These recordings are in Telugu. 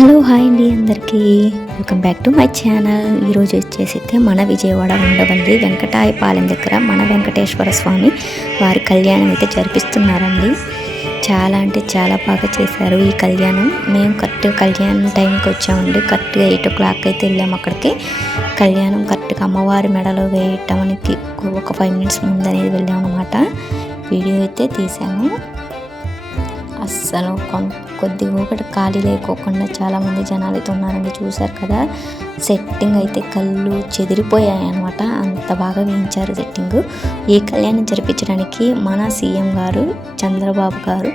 హలో హాయ్ అండి అందరికీ. Welcome back to my channel. ఈరోజు వచ్చేసి అయితే మన విజయవాడ ఉండవండి వెంకటాయపాలెం దగ్గర మన వెంకటేశ్వర స్వామి వారి కళ్యాణం అయితే జరిపిస్తున్నారండి. చాలా అంటే చాలా బాగా చేశారు ఈ కళ్యాణం. మేము కరెక్ట్గా కళ్యాణం టైంకి వచ్చామండి. కరెక్ట్గా ఎయిట్ ఓ క్లాక్ అయితే వెళ్ళాము అక్కడికి. కళ్యాణం కరెక్ట్గా అమ్మవారి మెడలో వేయటానికి ఒక ఫైవ్ మినిట్స్ ముందు అనేది వెళ్ళాము అనమాట వీడియో అయితే తీసాము. అస్సలు కొద్ది కొద్దిగా ఒకటి ఖాళీ లేకోకుండా చాలామంది జనాలు అయితే ఉన్నారండి. చూశారు కదా? సెట్టింగ్ అయితే కళ్ళు చెదిరిపోయాయి అనమాట అంత బాగా వేయించారు సెట్టింగ్. ఈ కళ్యాణం జరిపించడానికి మన సీఎం గారు చంద్రబాబు గారు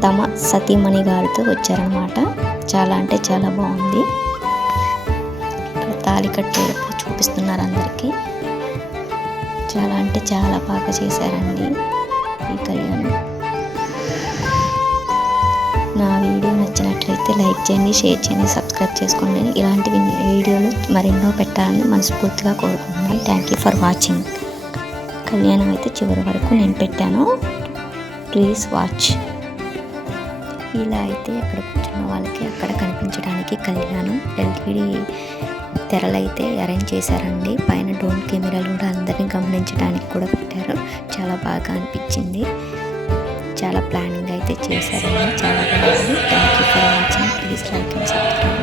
తమ సతీమణి గారితో వచ్చారనమాట చాలా అంటే చాలా బాగుంది. తాళి కట్టేటప్పుడు చూపిస్తున్నారు అందరికీ. చాలా అంటే చాలా బాగా చేశారండి ఈ కళ్యాణం. నా వీడియో నచ్చినట్లయితే లైక్ చేయండి షేర్ చేయండి సబ్స్క్రైబ్ చేసుకోండి. ఇలాంటి వీడియోలు మరెన్నో పెట్టాలని మనస్ఫూర్తిగా కోరుకుంటున్నాను. థ్యాంక్ యూ ఫర్ వాచింగ్ కళ్యాణం అయితే చివరి వరకు నేను పెట్టాను. ప్లీజ్ వాచ్ ఇలా అయితే అక్కడ కూర్చున్న వాళ్ళకి అక్కడ కనిపించడానికి కళ్యాణం ఎల్ఈడి తెరలైతే అరేంజ్ చేశారండి. పైన డ్రోన్ కెమెరాలు కూడా అందరినీ గమనించడానికి కూడా పెట్టారు. చాలా బాగా అనిపించింది. చాలా ప్లానింగ్ అయితే చేశారండి. చాలా బాగుంది. Thank you for watching please like and subscribe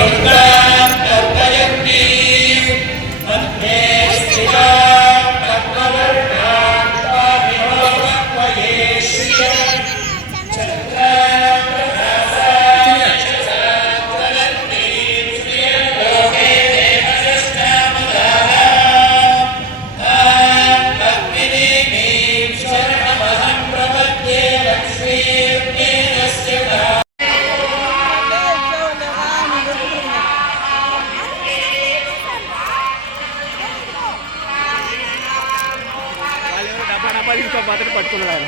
ಮಕ್ಕಳ డబ్బా పాటు పట్టుకున్నాడు ఆయన.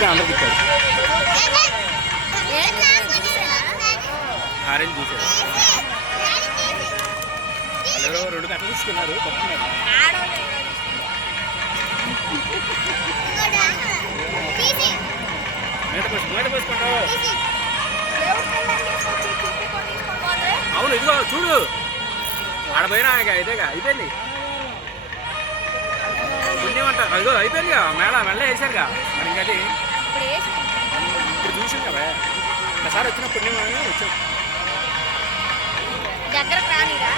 వద్దు అందరికి ఇచ్చారు. ఆరెంజ్ చూసారు. ఎవరో రెండు కట్టలు తీసుకున్నారు. అవును ఇదిగో చూడు. ఆడపోయినా ఇదేగా అయిపోయింది. పుణ్యం అంట అదిగో అయిపోయిందిగా మేళ మెల్ల వేసారుగా మరి ఇంకది ఇప్పుడు చూసాం కదా. ఒకసారి వచ్చిన పుణ్యం అని వచ్చాం. దగ్గరకు రానిరా.